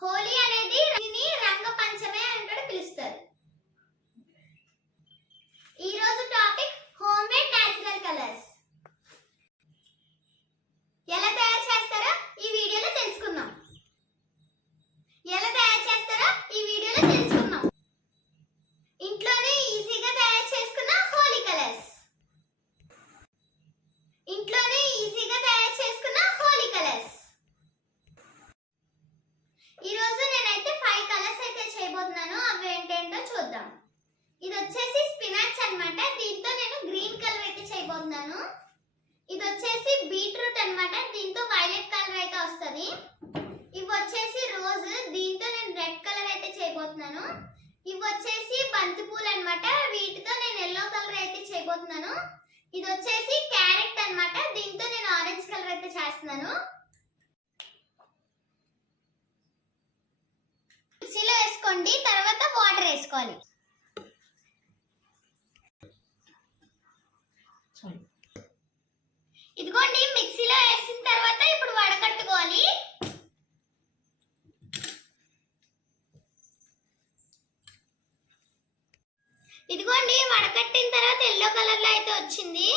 హోలీ అనేది రంగ పంచమి అని కూడా పిలుస్తారు. ఈ రోజు topic home made natural colours. ఎలా తయారు చేస్తారో ఈ వీడియోలో తెలుసుకుందాం. ఇంట్లోనే ఈజీగా తయారు చేసుకున్న హోలీ కలర్స్. ఈ రోజు నేనైతే 5 కలర్స్ అయితే చేయబోతున్నాను. అవి ఏంటేంటో చూద్దాం. ఇది వచ్చేసి స్పినాచ్ అన్నమాట. దీంతో నేను గ్రీన్ కలర్ అయితే చేయబోతున్నాను. ఇది వచ్చేసి బీట్రూట్ అన్నమాట. దీంతో వైలెట్ కలర్ అయితే వస్తది. ఇవి వచ్చేసి రోజ్. దీంతో నేను రెడ్ కలర్ అయితే చేయబోతున్నాను. ఇవి వచ్చేసి బంతి పూలు అన్నమాట. వీటితో నేను yellow కలర్ అయితే చేయబోతున్నాను. ఇది వచ్చేసి క్యారెట్ అన్నమాట. దీంతో నేను ఆరెంజ్ కలర్ అయితే చేస్తున్నాను. మిక్సీలో వేసుకోండి, తర్వాత వాటర్ వేసుకోవాలి. ఇదిగోండి, మిక్సీలో వేసిన తర్వాత ఇప్పుడు వడకట్టుకోవాలి. ఇదిగోండి, వడకట్టిన తర్వాత yellow కలర్ లో అయితే వచ్చింది.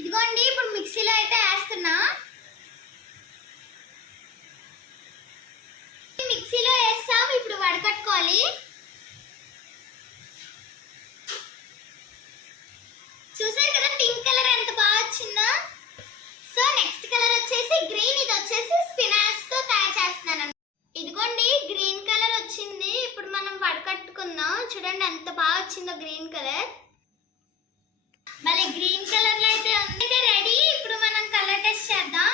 ఇదిగోండి, ఇప్పుడు మిక్సీలో అయితే వేస్తున్నా. మిక్సీలో వేస్తాం, ఇప్పుడు వడకట్టుకోవాలి. చూసారు కదా పింక్ కలర్ ఎంత బాగా వచ్చిందో. సో నెక్స్ట్ కలర్ వచ్చేసి గ్రీన్. ఇది వచ్చేసి స్పినాచ్ తో తయారు చేస్తున్నాను. ఇదిగోండి, గ్రీన్ కలర్ వచ్చింది. ఇప్పుడు మనం వడకట్టుకుందాం. చూడండి ఎంత బాగా వచ్చిందో గ్రీన్ కలర్. మళ్ళీ గ్రీన్ కలర్ లో అయితే ఉంది. రెడీ. ఇప్పుడు మనం కలర్ టెస్ట్ చేద్దాం.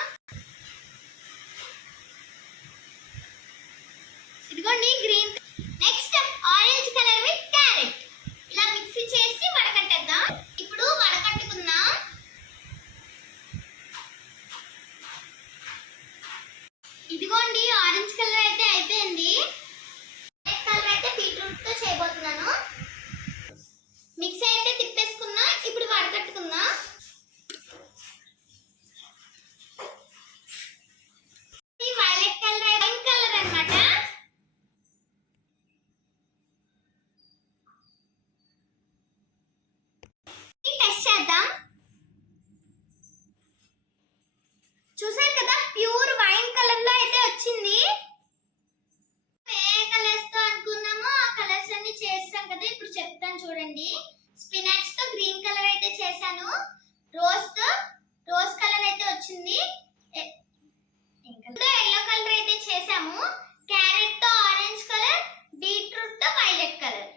ఇదిగోండి green. Next orange colour with carrot. ఇలా మిక్సీ చేసి వడకట్టేద్దాం. ఇప్పుడు వడకట్టుకుందాం. ఇదిగోండి, ఆరెంజ్ కలర్ అయితే అయిపోయింది. రెడ్ కలర్ అయితే బీట్రూట్ తో చేయబోతున్నాను. మిక్సీ అయితే తిప్పేసుకున్నా. ఇప్పుడు వడకట్టుకుందాం. ఈ వైలెట్ కలర్ వైన్ కలర్ అన్నమాట. టెస్ట్ చేద్దాం. చూసారు కదా ప్యూర్ వైన్ కలర్ లో అయితే వచ్చింది. ఏ కలర్స్ తో అనుకున్నామో ఆ కలర్స్ అన్ని చేసాం కదా. ఇప్పుడు చెప్తాను చూడండి. స్పినాచ్ తో గ్రీన్ కలర్ అయితే చేశాను. రోజ్ కలర్ అయితే వచ్చింది. ఇంకా yellow కలర్ అయితే చేసాము. క్యారెట్ తో ఆరెంజ్ కలర్, బీట్రూట్ తో వైలెట్ కలర్.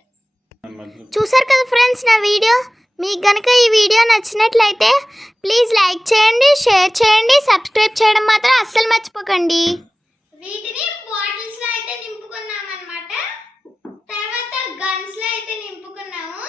చూసారు కదా ఫ్రెండ్స్ నా వీడియో. మీకు గనుక ఈ వీడియో నచ్చినట్లయితే ప్లీజ్ లైక్ చేయండి, షేర్ చేయండి, సబ్స్క్రైబ్ చేయడం మాత్రం అస్సలు మర్చిపోకండి. వీటిని బాటిల్స్ లో అయితే నింపుకున్నాం అన్నమాట. తర్వాత గన్స్ లో అయితే నింపుకున్నాము.